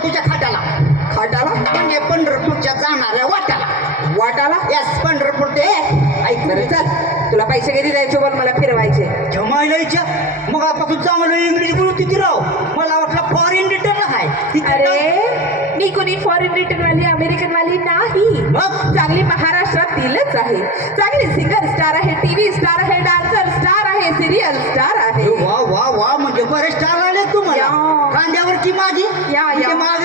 रफूच्या खाट्याला खाट्याला म्हणजे पंढरपूरच्या जाणाऱ्या वाट्याला वाटाला? यास पंढरपूर ते. बरं चल. तुला पैसे किती द्यायचे बोल मला फिरवायचे. जमायला मग आपण चांगलं इंग्रजी बोलू तिथे राव. मला वाटलं फॉरेन रिटर्न आहे अरे मी कोणी फॉरेन रिटर्न वाली अमेरिकन वाली नाही. मग? चांगली महाराष्ट्रातीलच आहे. चांगली सिंगर स्टार आहे टीव्ही स्टार आहे डान्सर स्टार आहे सिरियल स्टार आहे. वा वा वा म्हणजे बरेच स्टार आले तू. या. कांद्यावरची माझी या, या. माग?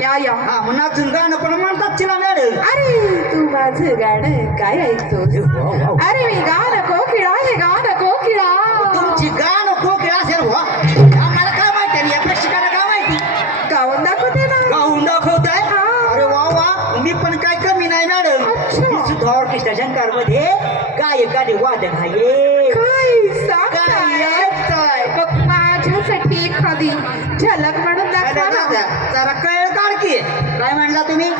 या या. हा मग नाचून गाणं पण म्हणतात तिला मॅडम अरे तू माझं गाणं काय वा. अरे मी गाणं कोकिळा हे गाणं कोकिळा. तुमची गाणं कोकिळ असेल वा. आम्हाला काय माहिती आणि या प्रेक्षकांना काय माहिती? गाऊन दाखवते ना. गाऊन दाखवताय? हा. अरे वा वा. मी पण काय कमी नाही मॅडम. मी सुद्धा ऑर्केस्ट्रा शंकरमध्ये गायक आणि वादक आहे ना जरा कळ काढ की काय म्हणला तुम्ही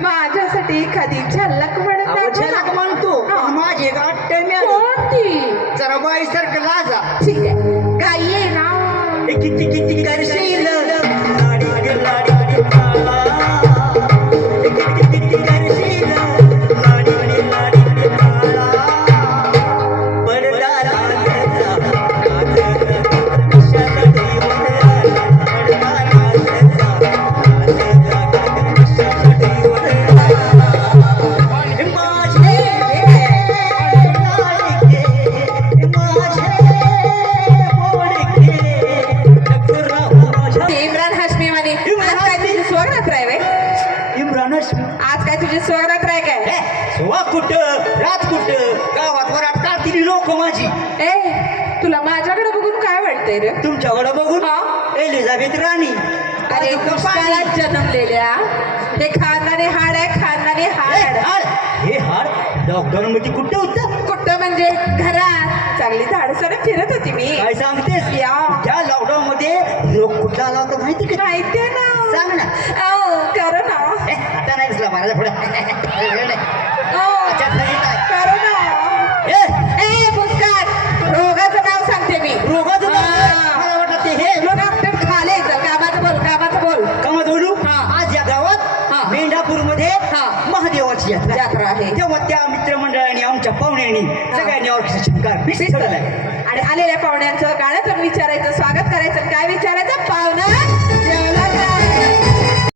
माझ्यासाठी एखादी झलक दाखवा झलक. म्हणतो हा. माझी एक अट्ट मॅडम कोणती जरा बाई सारखं लाजा ठीक आहे गाई आहे ना हे किती किती करशील हाशमी. आज काय तुझी स्वरात्र आहे काय? सुवा कुठं? रात कुठं? गावात वरात काढतील लोक माझी. ए तुला माझ्याकडे बघून काय वाटतंय रे? तुमच्याकडे बघून? एलिझाबेथ राणी. अरे. दुष्काळात जन्मलेल्या. हे खानदानी हाड आहे हे हाड. हाड. हे हाड लॉकडाऊन मध्ये कुठं होतं? कुठं म्हणजे घरात. चांगली झाडसर फिरत होती मी. काय सांगतेस? या. लॉकडाऊन मध्ये लोक कुठला आला होता माहिती का? माहितीये ना. सांग ना. करो ना आता नाही महाराज पुढे हो त्याच्यात नाही काय. करो ना हे, ए पुस्तकात रोगाचं नाव सांगते मी रोगाचं नाव काय? हा. मला वाटलं ते हे रोग आपलं खालेचं कामाचं बोल कामाचं बोल कामात बोलू हा. आज या गावात हा. मेंढापूरमध्ये हा. महादेवाची यात्रा आहे. तेव्हा त्या मित्रमंडळांनी आमच्या पाहुण्यांनी सगळ्यांनी ऑर्केस्ट्रेशन कार शिस्त. आणि आलेल्या पाहुण्यांचं गाण्यातून विचारायचं स्वागत करायचं काय विचारायचं पाहुणा